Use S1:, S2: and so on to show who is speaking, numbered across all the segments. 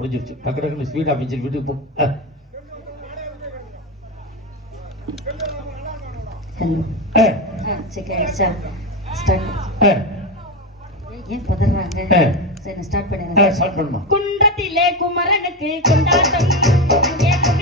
S1: முடிஞ்சிருச்சு. டக்கு டக்குன்னு ஸ்பீடா பிடிச்சிட்டு வீட்டுக்கு போ.
S2: ஏன் பதறாங்க. சரி ஸ்டார்ட்
S1: ஸ்டார்ட் பண்ணுமா
S3: குன்றத்திலே குமரனுக்கு கொண்டாட்டம்.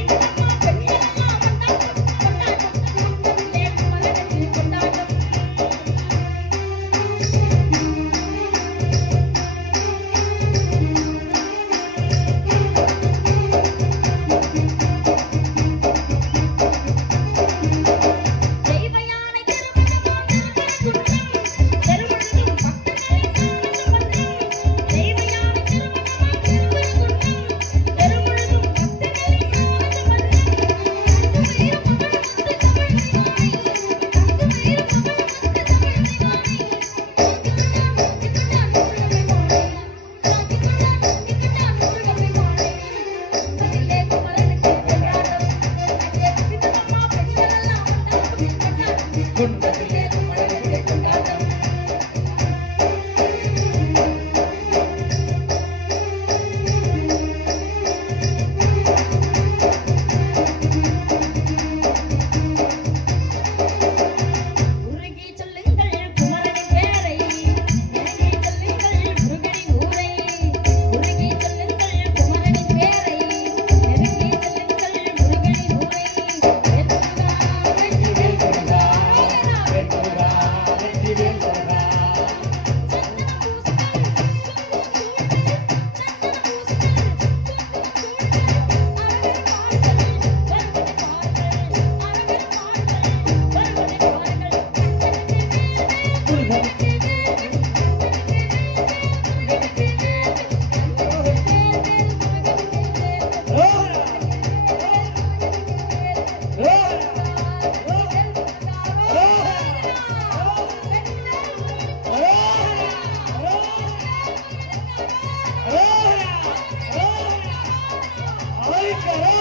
S3: உங்களுக்கே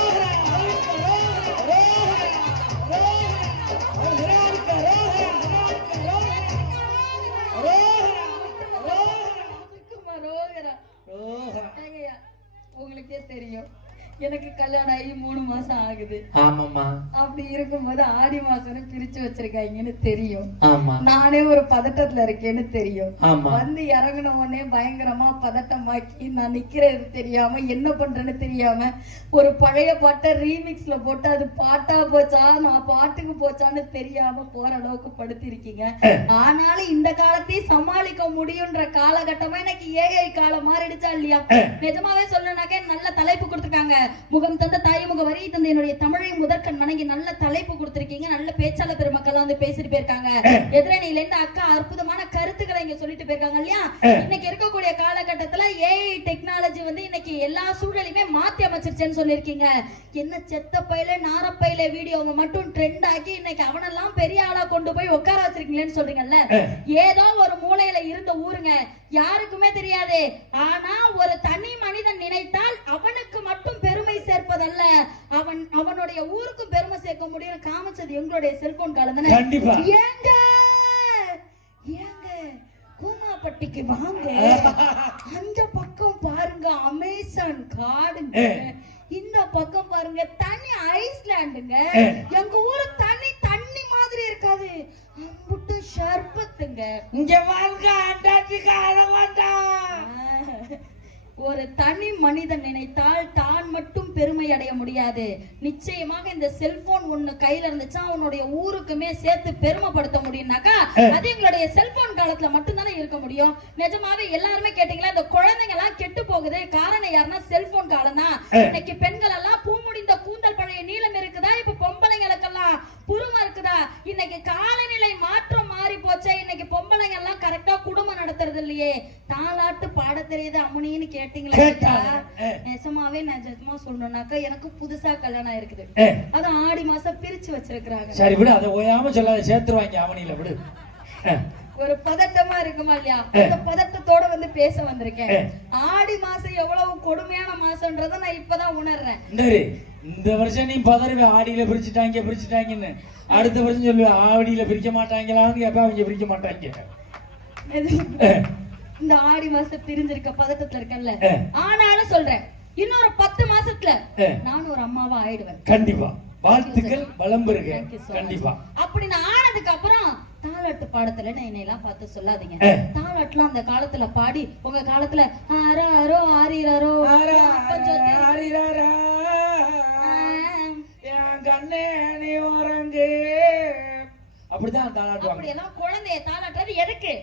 S3: எனக்கு கல்யாணம் ஆகி மூணு மாசம் ஆகுது.
S1: ஆமாம்மா.
S3: அப்படி இருக்கும்போது ஆடி மாசம்னு பிரிச்சு வச்சிருக்காங்கன்னு தெரியும்.
S1: ஆமா.
S3: நானே ஒரு பதட்டத்துல இருக்கேன்னு தெரியும். வந்து இறங்கின உடனே பயங்கரமா பதட்டமாக்கி நான் நிக்கிறது தெரியாம என்ன பண்றேன்னு தெரியாம ஒரு பழைய பாட்டை ரீமிக்ஸ்ல போட்டு அது பாட்டா போச்சா நான் பாட்டுக்கு போச்சான்னு தெரியாம போற அளவுக்கு படுத்திருக்கீங்க. ஆனாலும் இந்த காலத்தையும் சமாளிக்க முடியுன்ற காலகட்டமா எனக்கு ஏஐ காலம் மாறிடுச்சா இல்லையா? நிஜமாவே சொல்லணும்னாக்க நல்ல தலைப்பு கொடுத்துருக்காங்க. முகம் தந்த தாயமுக வரி தந்த என்னுடைய தமிழை முதற்கண் வணங்கி நல்ல தலைப்பு கொடுத்திருக்கீங்க. நல்ல பேச்சாளர் பெருமக்கள் வந்து பேசிட்டு போயிருக்காங்க. எதிரணியில இருந்து அக்கா அற்புதமான கருத்துக்களை இங்க சொல்லிட்டு போயிருக்காங்க இல்லையா? இன்னைக்கு இருக்கக்கூடிய காலகட்டத்துல ஏஐ டெக்னாலஜி வந்து இன்னைக்கு எல்லா சூழலையுமே மாத்தி அமைச்சிருச்சேன்னு சொல்லியிருக்கீங்க. என்ன செத்த பையில நாரப்பையில வீடியோவை மட்டும் ட்ரெண்ட் ஆக்கி இன்னைக்கு அவனெல்லாம் பெரிய ஆளா கொண்டு போய் உட்கார வச்சிருக்கீங்களேன்னு சொல்றீங்கல்ல? ஏதோ ஒரு மூலையில இருந்த ஊருங்க. யாருக்குமே தெரியாது. ஆனா ஒரு தனி மனிதன் நினைத்தால் அவனுக்கு அவன் அவனுடைய ஊருக்கு பெருமை சேர்க்க முடியும் காமிச்சது எங்களுடைய செல்போன் காலம் தானே
S1: கண்டிப்பா.
S3: ஏங்க ஏங்க கூமாப்பட்டிக்கு வாங்க. அந்த பக்கம் பாருங்க அமேசான் காடுங்க. இந்த பக்கம் பாருங்க தனி ஐஸ்லாண்டுங்க. எங்க ஊரு தனி தண்ணி மாதிரி இருக்காது. அம்புட்டு ஷர்பத்துங்க.
S1: இங்க வாழ்க அண்டாட்டிக்கு அழகாண்டா
S3: ஒரு தனி மனிதன் நினைத்தால் தான் மட்டும் பெருமை அடைய முடியாது. நிச்சயமாக இந்த செல்போன் ஒண்ணு கையில இருந்துச்சா அவனுடைய ஊருக்குமே சேர்த்து பெருமைப்படுத்த முடியும்னாக்கா அது எங்களுடைய செல்போன் காலத்துல மட்டும்தானே இருக்க முடியும். நிஜமாவே எல்லாருமே கேட்டீங்களா இந்த குழந்தைங்க எல்லாம் கெட்டு போகுது காரணம் யாருன்னா செல்போன் காலம் தான் இன்னைக்கு பெண்கள் எல்லாம் பூ முடிந்த கூந்தல் பழைய நீளம் இருக்குதா இப்ப பொம்பளைங்களுக்கெல்லாம் புருவம் இருக்குதா? இன்னைக்கு காலநிலை மாற்றம் மாறி போச்சே இன்னைக்கு பொம்பளைங்க எல்லாம் கரெக்டா குடும்பம் நடத்துறது இல்லையே. தாலாட்டு பாட தெரியுது அம்முனின்னு கேட்டீங்களா?
S1: கேட்டாங்க.
S3: நெசமாவே நான் நிஜமா சொல்லணும்னாக்கா எனக்கு புதுசா கல்யாணம் இருக்குது
S1: ஏ,
S3: அது ஆடி மாசம் பிரிச்சு வச்சிருக்கிறாங்க.
S1: சரி விடு. அதை ஓயாம சொல்லாத சேர்த்துருவாங்க அவனில விடு.
S3: ஒரு பதட்டமா இருக்குமா இல்லையா? அந்த பதட்டத்தோட வந்து பேச வந்திருக்கேன். ஆடி மாசம் எவ்வளவு கொடுமையான மாசம்ன்றத நான் இப்பதான் உணர்றேன்.
S1: இந்த வருஷம் நீ பதறுவே. ஆடியில பிரிச்சுட்டாங்க பிரிச்சுட்டாங்கன்னு. அடுத்த வருஷம் சொல்லுவ ஆடியில பிரிக்க மாட்டாங்களான்னு கேப்ப அவங்க பிரிக்க மாட்டாங்க.
S3: இந்த ஆடி மாசம் பிரிஞ்சிருக்க பதட்டத்துல இருக்கேன்ல.
S1: ஏ.
S3: ஆனாலும் சொல்றேன். இன்னொரு பத்து மாசத்துல. நானும் ஒரு அம்மாவா ஆயிடுவேன்
S1: கண்டிப்பா வாழ்த்துக்கள் வளம் பெறுக. கண்டிப்பா
S3: அப்படி நான் ஆனதுக்கு அப்புறம் தாலாட்டு பாடத்துல என்னை எல்லாம் பார்த்து சொல்லாதீங்க. தாலாட்டுலாம் அந்த காலத்துல பாடி உங்க காலத்துல ஆரிராரா. ஆம்.
S1: என் கண்ணே நீ உறங்கு அப்படிதான் தாளாட்டுவாங்க
S3: அப்படியெல்லாம் குழந்தைய தாலாட்டுறது எதுக்கு?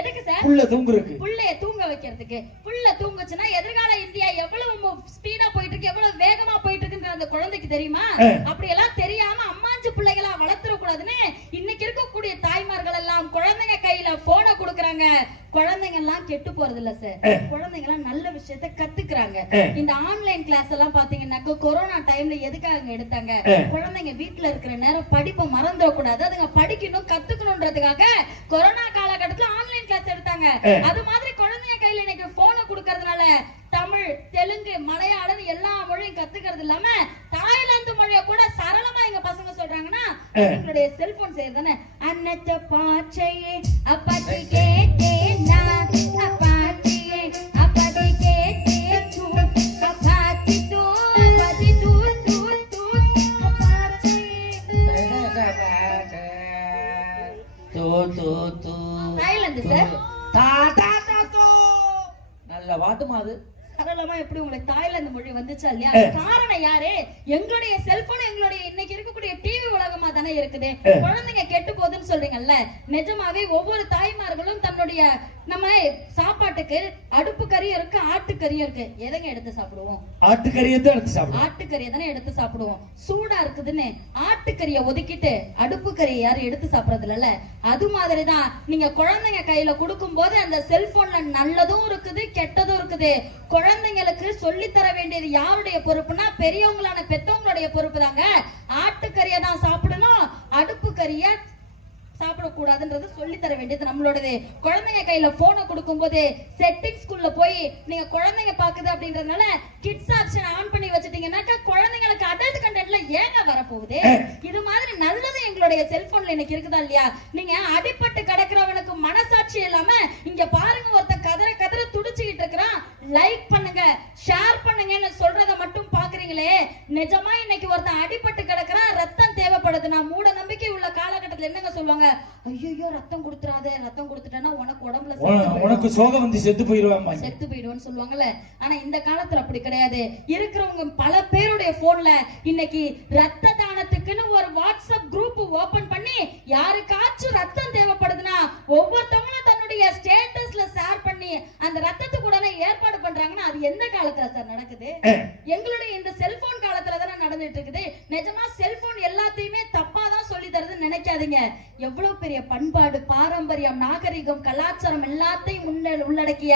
S3: எதுக்கு சார்?
S1: புள்ள தூங்குறதுக்கு.
S3: புள்ளைய தூங்க வைக்கிறதுக்கு. புள்ள தூங்குச்சுன்னா எதிர்கால இந்தியா எவ்வளவு ஸ்பீடா போயிட்டு இருக்கு எவ்வளவு வேகமா போயிட்டு இருக்குன்ற அந்த குழந்தைக்கு தெரியுமா. அப்படி எல்லாம் தெரியாம அம்மாஞ்சு பிள்ளைகளா வளர்த்துற கூடாதுன்னு இன்னைக்கு இருக்கக்கூடிய தாய்மார்கள் எல்லாம் குழந்தைங்க கையில போனை கொடுக்கறாங்க. குழந்தைங்க எல்லாம் கெட்டு போறது இல்ல சார். குழந்தைங்க எல்லாம் நல்ல விஷயத்த கத்துக்கிறாங்க. இந்த ஆன்லைன் கிளாஸ் எல்லாம் பாத்தீங்கன்னாக்க கொரோனா டைம்ல எதுக்காக எடுத்தாங்க. குழந்தைங்க வீட்ல இருக்கிற நேரம் படிப்பை மறந்துட கூடாது அதுங்க படிக்கணும் கத்துக்கணும்ன்றதுக்காக கொரோனா காலகட்டத்துல ஆன்லைன் கிளாஸ் எடுத்தாங்க. அது மாதிரி குழந்தைங்க கையில இன்னைக்கு போனை கொடுக்கறதுனால தமிழ் தெலுங்கு மலையாளம் எல்லா மொழியும் கத்துக்கிறது இல்லாம தாய்லாந்து மொழிய கூட சரளமா எங்க பசங்க சொல்றாங்கன்னா
S1: ஆ.
S3: எங்களுடைய செல்போன் செய்யறது தானே அன்னத்த பாச்சையே அப்பாச்சி கேட்டேனா
S1: நல்ல பாட்டுமா அது
S3: சரளமா எப்படி உங்களுக்கு தாய்லாந்து மொழி வந்துச்சா இல்லையா
S1: ஏ.
S3: காரணம் யாரு எங்களுடைய செல்போன் எங்களுடைய இன்னைக்கு இருக்கக்கூடிய டிவி உலகமா தானே இருக்குது குழந்தைங்க கெட்டு போகுதுன்னு சொல்றீங்கல்ல நிஜமாவே ஒவ்வொரு தாய்மார்களும் தன்னுடைய நம்ம சாப்பாட்டுக்கு அடுப்பு கறியும் இருக்கு ஆட்டுக்கறியும் இருக்கு. எதைங்க எடுத்து சாப்பிடுவோம்?
S1: ஆட்டுக்கறியத்தை எடுத்து சாப்பிடுவோம்.
S3: ஆட்டுக்கறியை தானே எடுத்து சாப்பிடுவோம். சூடா இருக்குதுன்னு ஆட்டுக்கறியை ஒதுக்கிட்டு அடுப்பு கறியை யாரும் எடுத்து சாப்பிடறது இல்லைல்ல அது மாதிரிதான் நீங்க குழந்தைங்க கையில கொடுக்கும் போது அந்த செல்போன்ல நல்லதும் இருக்குது கெட்டதும் இருக்குது. குழந்தைங்களுக்கு சொல்லித் தர வேண்டியது யாருடைய பொறுப்புனா பெரியவங்களான பெத்தவங்களுடைய பொறுப்பு தாங்க ஆட்டுக்கறியை தான் சாப்பிடணும் அடுப்பு கறியை சாப்பிடக்கூடாதுன்றது சொல்லி தர வேண்டியது. நம்மளோடது குழந்தைங்க கையில போனை கொடுக்கும்போது செட்டிங்ஸ்குள்ள போய் நீங்க குழந்தைங்க பாக்குது அப்படின்றதுனால கிட்ஸ் ஆப்ஷன் ஆன் பண்ணி வச்சிட்டீங்கன்னாக்கா குழந்தைங்களுக்கு அடல்ட் கண்டென்ட்ல ஏங்க வரப்போகுது? இது மாதிரி நல்லது எங்களுடைய செல்போன்ல இன்னைக்கு இருக்குதா இல்லையா? நீங்க அடிப்பட்டு கிடக்குறவனுக்கு மனசாட்சி இல்லாம இங்க பாருங்க ஒருத்தன் கதற கதற துடிச்சுக்கிட்டு இருக்கிறான். லைக் பண்ணுங்க ஷேர் பண்ணுங்கன்னு சொல்றத மட்டும் பாக்குறீங்களே. நிஜமா இன்னைக்கு ஒருத்தன் அடிபட்டு கிடக்குறான் ரத்தம் தேவைப்படுது நான் மூட நம்பிக்கை உள்ள காலகட்டத்துல என்னங்க சொல்லுவாங்க ஐயோ ரத்தம் கொடுத்துறாத ரத்தம் கொடுத்துட்டேன்னா உனக்கு உடம்புல.
S1: உனக்கு சோகம் வந்து செத்து போயிருவாங்க
S3: செத்து போயிடுவோம்னு சொல்லுவாங்கல்ல. ஆனா இந்த காலத்துல அப்படி கிடையாது. இருக்கிறவங்க பல பேருடைய போன்ல இன்னைக்கு ரத்த தானத்துக்குன்னு ஒரு வாட்ஸ்அப் குரூப் ஓபன் பண்ணி யாருக்காச்சும் ரத்தம் தேவைப்படுதுன்னா ஒவ்வொருத்தவங்களும் தன்னுடைய ஸ்டேட்டஸ்ல ஷேர் பண்ணி அந்த ரத்தத்துக்கு உடனே ஏற்பாடு பண்றாங்கன்னா அது எந்த காலத்துல சார் நடக்குது? எங்களுடைய இந்த செல்போன் காலத்துல தானே நடந்துட்டு இருக்குது. நிஜமா செல்போன் எல்லாத்தையுமே தப்பா தருதுன்னு நினைக்காதீங்க. எவ்வளவு பெரிய பண்பாடு பாரம்பரியம் நாகரிகம் கலாச்சாரம் எல்லாத்தையும் முன்ன உள்ளடக்கிய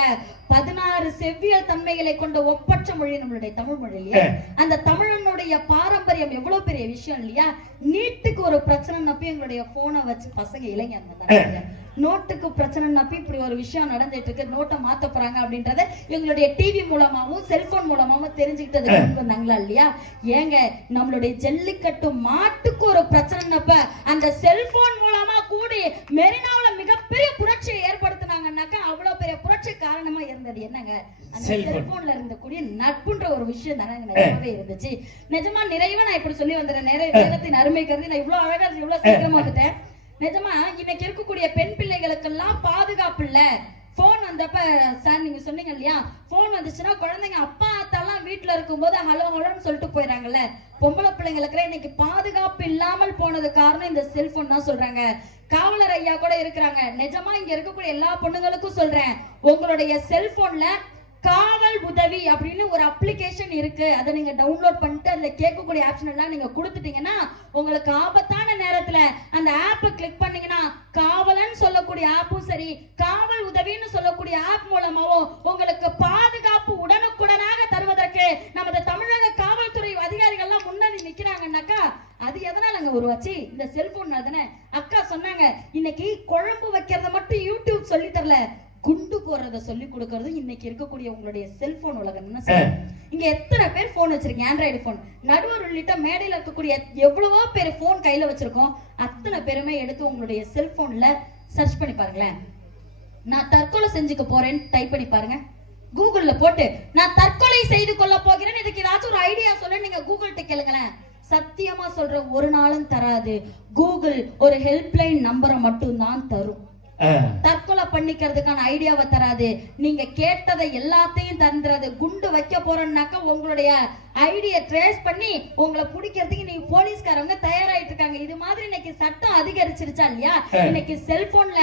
S3: பதினாறு செவ்வியல் தன்மைகளை கொண்ட ஒப்பற்ற மொழி நம்மளுடைய தமிழ் மொழி இல்லையா? அந்த தமிழனுடைய பாரம்பரியம் எவ்வளவு பெரிய விஷயம் இல்லையா? நீட்டுக்கு ஒரு பிரச்சனைனப்ப எங்களுடைய போனை வச்சு பசங்க இளைஞர்கள் தான் இல்லையா? நோட்டுக்கு பிரச்சனைனப்ப இப்படி ஒரு விஷயம் நடந்துட்டு இருக்கு. நோட்டை மாத்த போறாங்க அப்படின்றத எங்களுடைய டிவி மூலமாவும் செல்போன் மூலமாவும் தெரிஞ்சுக்கிட்டது வந்தாங்களா இல்லையா? ஏங்க நம்மளுடைய ஜல்லிக்கட்டு மாட்டுக்கு ஒரு பிரச்சனைனப்ப அந்த செல்போன் மூலமா கூடி மெரினாவுல மிகப்பெரிய புரட்சியை ஏற்படுத்தினாங்கன்னாக்கா அவ்வளவு பெரிய புரட்சி காரணமா இருந்தது. என்னங்க? அந்த. செல்போன்ல இருந்தக்கூடிய நட்புன்ற ஒரு விஷயம் தானே நிறையவே இருந்துச்சு. நிஜமா நிறைவா நான் இப்படி சொல்லி வந்துடுறேன். நிறைய நேரத்தின் அருமை கருதி நான் இவ்வளவு அழகா இவ்வளவு சீக்கிரமா வந்துட்டேன். நிஜமா இன்னைக்கு இருக்கக்கூடிய பெண் பிள்ளைகளுக்கெல்லாம் பாதுகாப்பு இல்ல. ஃபோன் வந்தப்ப சார் நீங்க சொன்னீங்க இல்லையா? ஃபோன் வந்துச்சுன்னா குழந்தைங்க அப்பா அத்தாலாம் வீட்டுல இருக்கும்போது ஹலோ ஹலோன்னு சொல்லிட்டு போயிடுறாங்கல்ல பொம்பளை பிள்ளைங்களுக்கு இன்னைக்கு பாதுகாப்பு இல்லாமல் போனது காரணம் இந்த செல்போன் தான் சொல்றாங்க. காவலர் ஐயா கூட இருக்கிறாங்க. நிஜமா இங்க இருக்கக்கூடிய எல்லா பொண்ணுங்களுக்கும் சொல்றேன். உங்களுடைய செல்போன்ல காவல் உதவி அப்படின்னு ஒரு அப்ளிகேஷன் இருக்கு. அதை நீங்க டவுன்லோட் பண்ணிட்டு அந்த கேட்கக்கூடிய ஆப்ஷன் எல்லாம் நீங்க கொடுத்துட்டீங்கன்னா உங்களுக்கு ஆபத்தான நேரத்துல அந்த ஆப்பை கிளிக் பண்ணீங்கன்னா காவலன்னு சொல்லக்கூடிய ஆப்பும் சரி காவல் உதவின்னு சொல்லக்கூடிய ஆப் மூலமாவும் உங்களுக்கு பாதுகாப்பு உடனுக்குடனாக தருவதற்கு நமது தமிழக காவல்துறை அதிகாரிகள்லாம் முன்னாடி நிக்கிறாங்கன்னாக்கா அது எதனால அங்க உருவாச்சு? இந்த செல்போன் தானே. அக்கா சொன்னாங்க இன்னைக்கு குழம்பு வைக்கிறத மட்டும் யூடியூப் சொல்லி தரல. குண்டு போடுறத சொல்லி கொடுக்கறது இன்னைக்கு இருக்கக்கூடிய உங்களுடைய செல்போன் உலகம். என்ன சொல்றது? இங்க எத்தனை பேர் போன் வச்சிருக்கீங்க? ஆண்ட்ராய்டு போன் நடுவர் உள்ளிட்ட மேடையில இருக்கக்கூடிய எவ்வளவோ பேர் போன் கையில வச்சிருக்கோம். அத்தனை பேருமே எடுத்து உங்களுடைய செல்போன்ல சர்ச் பண்ணி பாருங்களேன். நான் தற்கொலை செஞ்சுக்க போறேன்னு டைப் பண்ணி பாருங்க. கூகுள்ல போட்டு நான் தற்கொலை செய்து கொள்ள போகிறேன். இதுக்கு ஏதாச்சும் ஒரு ஐடியா சொல்ல நீங்க கூகுள்கிட்ட கேளுங்களேன். சத்தியமா சொல்ற ஒரு நாளும் தராது. கூகுள் ஒரு ஹெல்ப்லைன் நம்பரை மட்டும் தான் தரும். தற்கொலை பண்ணிக்கிறதுக்கான ஐடியாவை தராது. நீங்க கேட்டதை எல்லாத்தையும் தந்துறாது. குண்டு வைக்க போறோம்னாக்கா உங்களுடைய ஐடியா ட்ரேஸ் பண்ணி உங்களை பிடிக்கிறதுக்கு நீங்க போலீஸ்காரங்க தயாராயிட்டு இருக்காங்க. இது மாதிரி இன்னைக்கு சட்டம் அதிகரிச்சிருச்சா இல்லையா? இன்னைக்கு செல்போன்ல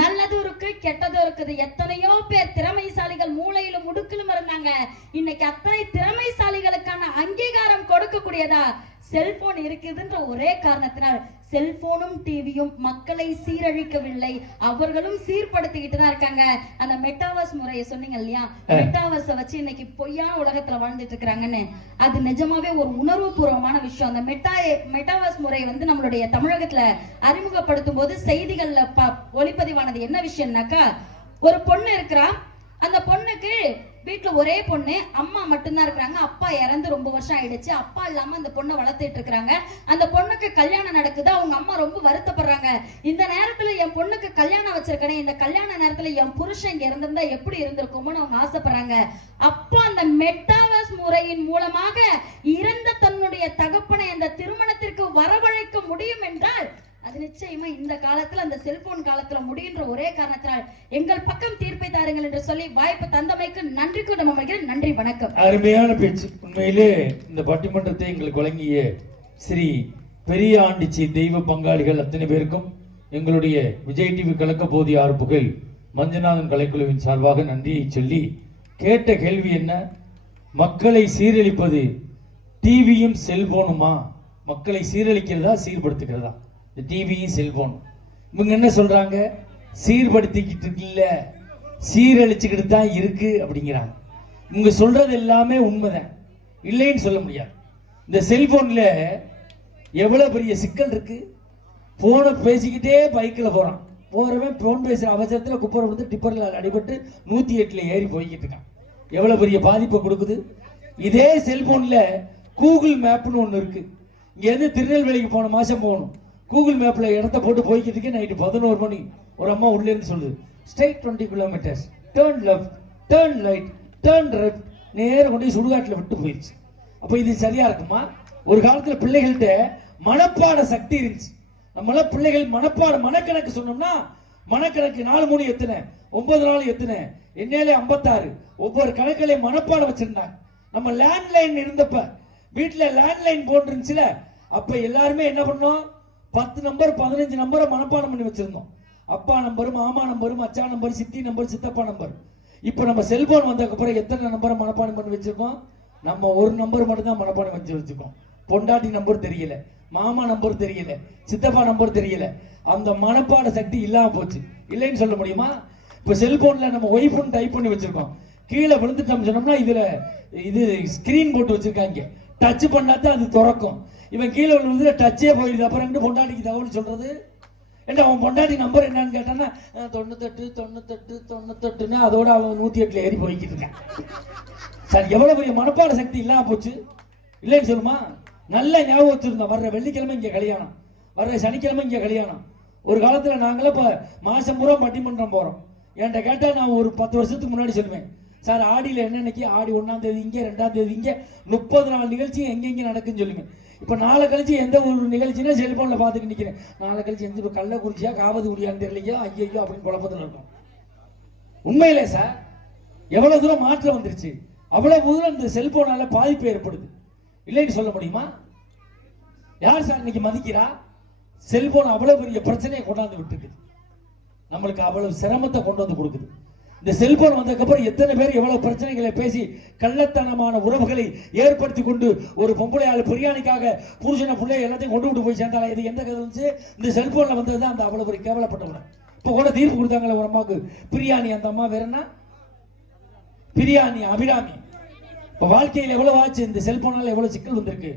S3: நல்லதும் இருக்கு கெட்டதும் இருக்குது. எத்தனையோ பேர் திறமைசாலிகள் மூளையிலும் முடுக்கிலும் இருந்தாங்க. இன்னைக்கு அத்தனை திறமைசாலிகளுக்கான அங்கீகாரம் கொடுக்கக்கூடியதா செல்போன் இருக்குதுன்ற ஒரே காரணத்தினால். செல்போனும் டிவியும் மக்களை சீரழிக்கவில்லை. அவர்களும் சீர்படுத்திக்கிட்டு தான் இருக்காங்க. அந்த மெட்டாவர்ஸ் முறையை சொன்னீங்க இல்லையா? மெட்டாவர்ஸ வச்சு இன்னைக்கு பொய்யான உலகத்துல வாழ்ந்துட்டு இருக்காங்கன்னு அது நிஜமாவே ஒரு உணர்வுபூர்வமான விஷயம். அந்த மெட்டா மெட்டாவர்ஸ் முறையை வந்து நம்மளுடைய தமிழகத்துல அறிமுகப்படுத்தும் போது செய்திகள்ல ப- ஒளிப்பதிவானது என்ன விஷயம்னாக்கா ஒரு பொண்ணு இருக்கிறா. அந்த பொண்ணுக்கு வீட்டுல ஒரே பொண்ணு அம்மா மட்டும்தான் இருக்கிறாங்க. அப்பா இறந்து ரொம்ப வருஷம் ஆயிடுச்சு. அப்பா இல்லாம அந்த பொண்ணை வளர்த்துட்டு இருக்கிறாங்க. அந்த பொண்ணுக்கு கல்யாணம் நடக்குது. அவங்க அம்மா ரொம்ப வருத்தப்படுறாங்க. இந்த நேரத்துல என் பொண்ணுக்கு கல்யாணம் வச்சிருக்கேன் இந்த கல்யாண நேரத்துல என் புருஷன் இங்க இருந்திருந்தா எப்படி இருந்திருக்குமோன்னு அவங்க ஆசைப்படுறாங்க. அப்போ அந்த மெட்டாவஸ் முறையின் மூலமாக இறந்த தன்னுடைய தகப்பனை அந்த திருமணத்திற்கு வரவழைக்க முடியும் என்றால் அது நிச்சயமா இந்த காலத்துல அந்த செல்போன் காலத்துல முடியுன்ற ஒரே காரணத்தினால் எங்கள் பக்கம் தீர்ப்பை தாருங்கள் என்று சொல்லி வாய்ப்பு தந்தமைக்கு நன்றி கொண்டு அமர்கிறேன் நன்றி வணக்கம்.
S1: அருமையான பேச்சு. உண்மையிலே இந்த பட்டிமன்றத்தை எங்களுக்கு வழங்கிய ஸ்ரீ பெரிய ஆண்டிச்சி தெய்வ பங்காளிகள் அத்தனை பேருக்கும் எங்களுடைய விஜய் டிவி கலக்க போதிய ஆறு புகழ் மஞ்சநாதன் கலைக்குழுவின் சார்பாக நன்றியை சொல்லி கேட்ட கேள்வி என்ன? மக்களை சீரழிப்பது டிவியும் செல்போனுமா மக்களை சீரழிக்கிறதா சீர்படுத்துகிறதா? இந்த டிவியும் செல்போன் இவங்க என்ன சொல்கிறாங்க சீர்படுத்திக்கிட்டு இல்ல சீரழிச்சுக்கிட்டு தான் இருக்கு அப்படிங்கிறாங்க. இவங்க சொல்கிறது எல்லாமே உண்மைதான். இல்லைன்னு சொல்ல முடியாது. இந்த செல்ஃபோனில் எவ்வளோ பெரிய சிக்கல் இருக்குது ஃபோனை பேசிக்கிட்டே பைக்கில் போகிறான் போகிறவன் ஃபோன் பேசுகிற அவசரத்தில் குப்பரை கொடுத்து டிப்பரில் அடிபட்டு நூற்றி எட்டில் ஏறி போய்கிட்டு இருக்கான். எவ்வளோ பெரிய பாதிப்பை கொடுக்குது? இதே செல்ஃபோனில் கூகுள் மேப்னு ஒன்று இருக்குது இங்கேருந்து திருநெல்வேலிக்கு போன மாதம் போகணும். கூகுள் மேப்பில் இடத்த போட்டு போய்க்கிறதுக்கே நைட்டு பதினோரு மணி. ஒரு அம்மா உள்ளே இருந்து சொல்லுது straight twenty kilometres turn left turn light turn left நேரம் கொண்டு சுடுகாட்டில் விட்டு போயிடுச்சு அப்போ இது சரியாக இருக்குமா? ஒரு காலத்தில் பிள்ளைகள்கிட்ட மனப்பாட சக்தி இருந்துச்சு. நம்மளாம் பிள்ளைகள் மனப்பாட மனக்கணக்கு சொன்னோம்னா மனக்கணக்கு நாலு மூணு எத்தனை? ஒன்பது நாள் எத்தனை? என்னையிலே ஐம்பத்தாறு. ஒவ்வொரு கணக்கிலையும் மனப்பாடம் வச்சிருந்தாங்க. நம்ம லேண்ட்லைன் இருந்தப்ப வீட்டில் லேண்ட்லைன் போட்டுருந்துச்சுல அப்போ எல்லாருமே என்ன பண்ணோம்? பத்து நம்பர் பதினஞ்சு நம்பரை மனப்பாடம் பண்ணி வச்சிருந்தோம். அப்பா நம்பரும் மாமா நம்பரும் அச்சா நம்பர் சித்தி நம்பர் சித்தப்பா நம்பர். இப்போ நம்ம செல்போன் வந்ததுக்கப்புறம் எத்தனை நம்பரை மனப்பாடம் பண்ணி வச்சிருக்கோம்? நம்ம ஒரு நம்பர் மட்டும்தான் மனப்பாடம் வச்சு வச்சுருக்கோம். பொண்டாட்டி நம்பர் தெரியல மாமா நம்பர் தெரியல சித்தப்பா நம்பர் தெரியல. அந்த மனப்பாட சக்தி இல்லாமல் போச்சு. இல்லைன்னு சொல்ல முடியுமா? இப்போ செல்போனில் நம்ம ஒய்ஃபோன் டைப் பண்ணி வச்சுருக்கோம். கீழே விழுந்துட்டோம் சொன்னோம்னா இதில் இது ஸ்க்ரீன் போட்டு வச்சுருக்காங்க. டச் பண்ணாதான் அது திறக்கும். இவன் கீழே விழுந்து டச்சே போயிடுது. அப்புறம் எங்கிட்ட பொண்டாட்டிக்கு தகவல் சொல்றது? ஏண்டா அவன் பொண்டாட்டி நம்பர் என்னன்னு கேட்டான்னா தொண்ணூத்தெட்டு தொண்ணூத்தெட்டு தொண்ணூத்தெட்டுன்னு அதோட அவன் நூத்தி எட்டுல ஏறி போய்கிட்டு இருக்கான். சார் எவ்வளவு பெரிய மனப்பாட சக்தி இல்லாம போச்சு? இல்லைன்னு சொல்லுமா? நல்ல ஞாபகம் வச்சிருந்தோம். வர்ற வெள்ளிக்கிழமை இங்க கல்யாணம். வர்ற சனிக்கிழமை இங்க கல்யாணம். ஒரு காலத்துல நாங்களே இப்ப மாசம் பூரா பட்டிமன்றம் போறோம். என்கிட்ட கேட்டா நான் ஒரு பத்து வருஷத்துக்கு முன்னாடி சொல்லுவேன். சார் ஆடியில் என்னென்னக்கு ஆடி ஒன்றாம் தேதி இங்கே ரெண்டாம் தேதி இங்கே. முப்பது நாள் நிகழ்ச்சி எங்கெங்கே நடக்குன்னு சொல்லுங்கள் இப்போ நாளை கழிச்சு எந்த ஒரு நிகழ்ச்சினா செல்ஃபோனில் பார்த்துட்டு நிற்கிறேன் நாளை கழிச்சு எந்த கள்ளக்குறிச்சியா காவது குடியான்னு தெரியலையோ ஐயோ அப்படின்னு குழப்பத்தில் இருக்கும். உண்மையிலே சார் எவ்வளோ தூரம் மாற்றம் வந்துருச்சு. அவ்வளோ தூரம் இந்த செல்ஃபோனால் பாதிப்பு ஏற்படுது. இல்லைன்னு சொல்ல முடியுமா? யார் சார் இன்னைக்கு மதிக்கிறா? செல்போன் அவ்வளவு பெரிய பிரச்சனையை கொண்டாந்து விட்டுருக்குது. நம்மளுக்கு அவ்வளவு சிரமத்தை கொண்டு வந்து கொடுக்குது. இந்த செல்போன் வந்ததுக்கப்புறம் எத்தனை பேர் எவ்வளவு பிரச்சனைகளை பேசி கள்ளத்தனமான உறவுகளை ஏற்படுத்தி கொண்டு ஒரு பொம்பளை ஆள் பிரியாணிக்காக புருஷனை பிள்ளை எல்லாத்தையும் கொண்டு விட்டு போய் சேர்ந்தாலும் இது எந்த கதை இருந்துச்சு இந்த செல்போன்ல வந்தது தான் அந்த அவ்வளவு பெரிய கேவலப்பட்டவன. இப்போ கூட தீர்ப்பு கொடுத்தாங்களே ஒரு அம்மாவுக்கு. பிரியாணி அந்த அம்மா வேற என்ன? பிரியாணி அபிராமி. இப்போ வாழ்க்கையில் எவ்வளவு ஆச்சு? இந்த செல்போனால் எவ்வளவு சிக்கல் வந்திருக்கு?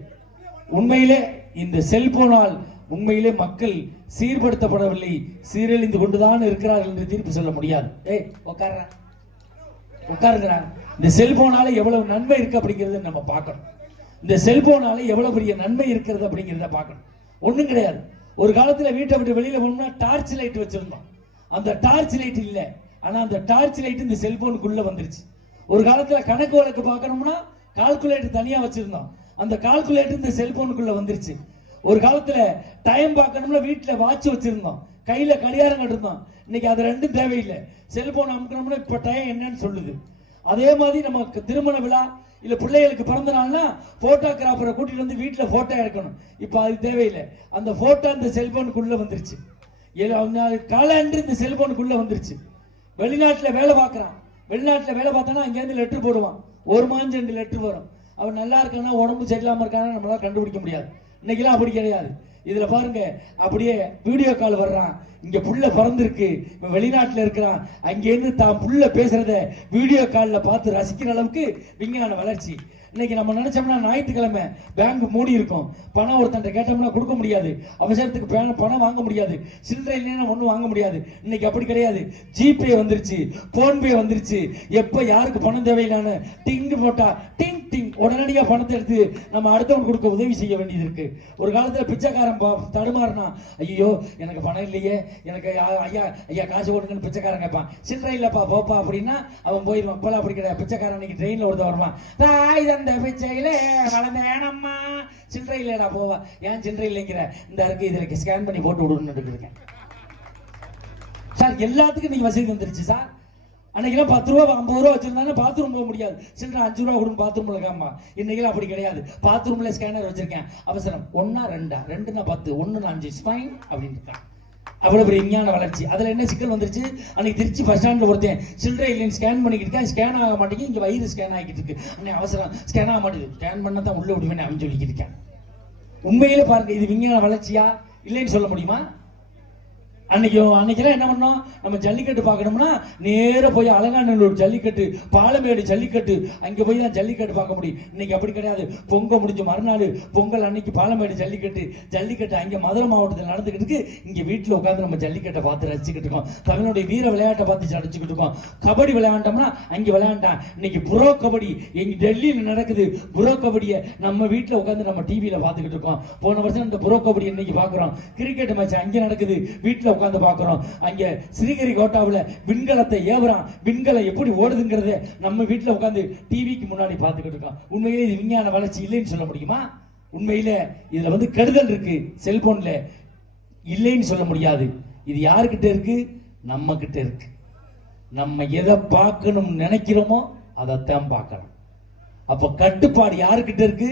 S1: உண்மையிலே இந்த செல்போனால் உண்மையிலே மக்கள் சீர்படுத்தப்படவில்லை சீரழிந்து கொண்டுதான் இருக்கிறார்கள் என்று தீர்ப்பு சொல்ல முடியாது. ஏய் உட்கார்றா உட்காருங்கிறா இந்த செல்போனால எவ்வளவு நன்மை இருக்கு அப்படிங்கறத நம்ம பார்க்கணும். இந்த செல்போனால எவ்வளவு பெரிய நன்மை இருக்கிறது அப்படிங்கிறத பார்க்கணும். ஒண்ணும் கிடையாது. ஒரு காலத்துல வீட்டை விட்டு வெளியில போனோம்னா டார்ச் லைட் வச்சிருந்தோம். அந்த டார்ச் லைட் இல்ல. ஆனா அந்த டார்ச் லைட் இந்த செல்போனுக்குள்ள வந்துருச்சு. ஒரு காலத்துல கணக்கு வழக்கு பார்க்கணும்னா கால்குலேட்டர் தனியா வச்சிருந்தோம். அந்த கால்குலேட்டர் இந்த செல்போனுக்குள்ள வந்துருச்சு. ஒரு காலத்துல டைம் பார்க்கணும்னா வீட்டில் வாட்ச் வச்சிருந்தோம். கையில கடிகாரம் கட்டிருந்தோம். இன்னைக்கு அது ரெண்டும் தேவையில்லை. செல்போன் அமுக்கணும்னா இப்போ டைம் என்னன்னு சொல்லுது. அதே மாதிரி நமக்கு திருமண விழா இல்லை பிள்ளைகளுக்கு பிறந்த நாள்னா ஃபோட்டோகிராஃபரை கூட்டிகிட்டு வந்து வீட்டில் ஃபோட்டோ எடுக்கணும். இப்போ அது தேவையில்லை. அந்த ஃபோட்டோ அந்த செல்போனுக்குள்ளே வந்துருச்சு. காலாண்டு இந்த செல்போனுக்குள்ளே வந்துருச்சு. வெளிநாட்டில் வேலை பார்க்குறான். வெளிநாட்டில் வேலை பார்த்தானா அங்கேருந்து லெட்ரு போடுவான். ஒரு மாதம் ரெண்டு லெட்ரு வரும். அவன் நல்லா இருக்கானா உடம்பு சரியில்லாமல் இருக்கானா நம்மளால் கண்டுபிடிக்க முடியாது. இன்னைக்கெல்லாம் அப்படி கிடையாது. இதில் பாருங்க அப்படியே வீடியோ கால் வர்றான். இங்கே புள்ள பிறந்திருக்கு. இவன் இருக்கிறான். அங்கேருந்து தான் புள்ள பேசுறத வீடியோ காலில் பார்த்து ரசிக்கிற அளவுக்கு விஞ்ஞான வளர்ச்சி. இன்னைக்கு நம்ம நினைச்சோம்னா ஞாயிற்றுக்கிழமை பேங்க் மூடி இருக்கும். பணம் ஒருத்தன் கேட்டோம்னா கொடுக்க முடியாது. அவசரத்துக்கு பணம் பணம் வாங்க முடியாது. சில்லறை இல்லைன்னா ஒன்றும் வாங்க முடியாது. இன்னைக்கு அப்படி கிடையாது. ஜிபே வந்துருச்சு. போன்பே வந்துருச்சு. எப்போ யாருக்கு பணம் தேவையில்லான்னு டிங் போட்டா டிங் டிங். உடனடியாக பணத்தை எடுத்து நம்ம அடுத்தவங்க கொடுக்க உதவி செய்ய வேண்டியது இருக்கு. ஒரு காலத்தில் பிச்சைக்காரன் தடுமாறினா ஐயோ எனக்கு பணம் இல்லையே. எனக்கு ஐயா- ஐயா காசு கொடுங்கன்னு பிச்சைக்காரன் கேட்பான். சில்லறை இல்லைப்பா போப்பா அப்படின்னா அவன் போயிடுவான். இப்பெல்லாம் அப்படி கிடையாது. பிச்சைக்காரன் இன்னைக்கு ட்ரெயினில் ஒருத்தர் வருவான். இந்த பிச்சையிலே வளர்ந்தேனம்மா. சில்லறை இல்லைடா போவா. ஏன் சில்லறை இல்லைங்கிற இந்த இருக்கு இதில் ஸ்கேன் பண்ணி போட்டு விடுன்னு இருக்கேன் சார் எல்லாத்துக்கும் நீங்க வசதி வந்துருச்சு சார். அன்னைக்கெல்லாம் பத்து ரூபா ஐம்பது ரூபா வச்சிருந்தாங்க பாத்ரூம் போக முடியாது. சில்லற அஞ்சு ரூபா கொடுங்க பாத்ரூம்ல இருக்காம்மா இன்னைக்கெல்லாம் அப்படி கிடையாது. பாத்ரூம்ல ஸ்கேனர் வச்சிருக்கேன். அவசரம். ஒன்னா ரெண்டா? ரெண்டுனா பத்து ஒண்ணுனா அஞ்சு. ஸ்பைன் அப்படின்னு இருக்கான். அவ்வளவு பெரிய விஞ்ஞான வளர்ச்சி. அதுல என்ன சிக்கல் வந்துருச்சு? அன்னைக்கு திருச்சி பஸ் ஸ்டாண்ட்ல ஒருத்தன் சில்லறை இல்லைன்னு ஸ்கேன் பண்ணிக்கிட்டு இருக்கேன். ஸ்கேன் ஆக மாட்டேங்குது. இங்கே வயிறு ஸ்கேன் ஆகிட்டு இருக்கு. அன்னைக்கு அவசரம். ஸ்கேன் ஆக மாட்டேங்குது. ஸ்கேன் பண்ண தான் உள்ளே விடுவேன் அவன் சொல்லிக்கிட்டு இருக்கேன். உண்மையிலே பாருங்க இது விஞ்ஞான வளர்ச்சியா இல்லைன்னு சொல்ல முடியுமா? அன்னைக்கு அன்னைக்கெல்லாம் என்ன பண்ணோம்? நம்ம ஜல்லிக்கட்டு பார்க்கணும்னா நேராக போய் அலங்காநல்லூர் ஜல்லிக்கட்டு பாலமேடு ஜல்லிக்கட்டு அங்கே போய் தான் ஜல்லிக்கட்டு பார்க்க முடியும். இன்னைக்கு அப்படி கிடையாது. பொங்கல் முடிஞ்ச மறுநாள் பொங்கல் அன்னைக்கு பாலமேடு ஜல்லிக்கட்டு ஜல்லிக்கட்டு அங்கே மதுரை மாவட்டத்தில் நடந்துக்கிட்டு இருக்கு. இங்கே வீட்டில் உட்காந்து நம்ம ஜல்லிக்கட்டை பார்த்து ரசிச்சுக்கிட்டு இருக்கோம். தமிழனுடைய வீர விளையாட்டை பார்த்து ரசிச்சுக்கிட்டு இருக்கோம். கபடி விளையாண்டோம்னா அங்கே விளையாண்டான் இன்னைக்கு புரோ கபடி எங்க டெல்லியில் நடக்குது. புரோ கபடியை நம்ம வீட்டில் உட்காந்து நம்ம டிவியில் பார்த்துக்கிட்டு இருக்கோம். போன வருஷம் இந்த புரோ கபடி இன்னைக்கு பார்க்குறோம். கிரிக்கெட் மேட்ச் அங்கே நடக்குது. வீட்டில் உட்காந்து பார்க்குறோம். அங்கே ஸ்ரீகிரி கோட்டாவில் விண்கலத்தை ஏவுறான். விண்கலம் எப்படி ஓடுதுங்கிறத நம்ம வீட்டில் உட்காந்து டிவிக்கு முன்னாடி பார்த்துக்கிட்டு இருக்கோம் உண்மையிலே இது விஞ்ஞான வளர்ச்சி இல்லைன்னு சொல்ல முடியுமா? உண்மையில் இதில் வந்து கெடுதல் இருக்குது செல்போனில் இல்லைன்னு சொல்ல முடியாது. இது யாருக்கிட்ட இருக்கு? நம்மக்கிட்ட இருக்குது இருக்கு. நம்ம எதை பார்க்கணும்னு நினைக்கிறோமோ அதைத்தான் பார்க்கலாம் அப்போ கட்டுப்பாடு யாருக்கிட்ட இருக்கு?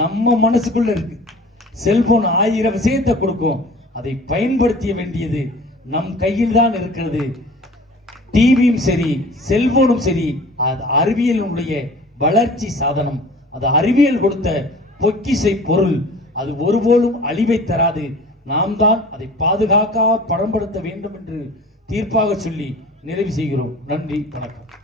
S1: நம்ம மனசுக்குள்ளே இருக்குது செல்போன் ஆயிரம் விஷயத்தை கொடுக்கும். அதை பயன்படுத்திய வேண்டியது நம் கையில் தான் இருக்கிறது. டிவியும் சரி செல்போனும் சரி அது அறிவியலுடைய வளர்ச்சி சாதனம். அது அறிவியல் கொடுத்த பொக்கிசை பொருள். அது ஒருபோலும் அழிவை தராது. நாம் தான் அதை பாதுகாக்க படம்படுத்த வேண்டும் என்று தீர்ப்பாக சொல்லி நிறைவு செய்கிறோம். நன்றி வணக்கம்.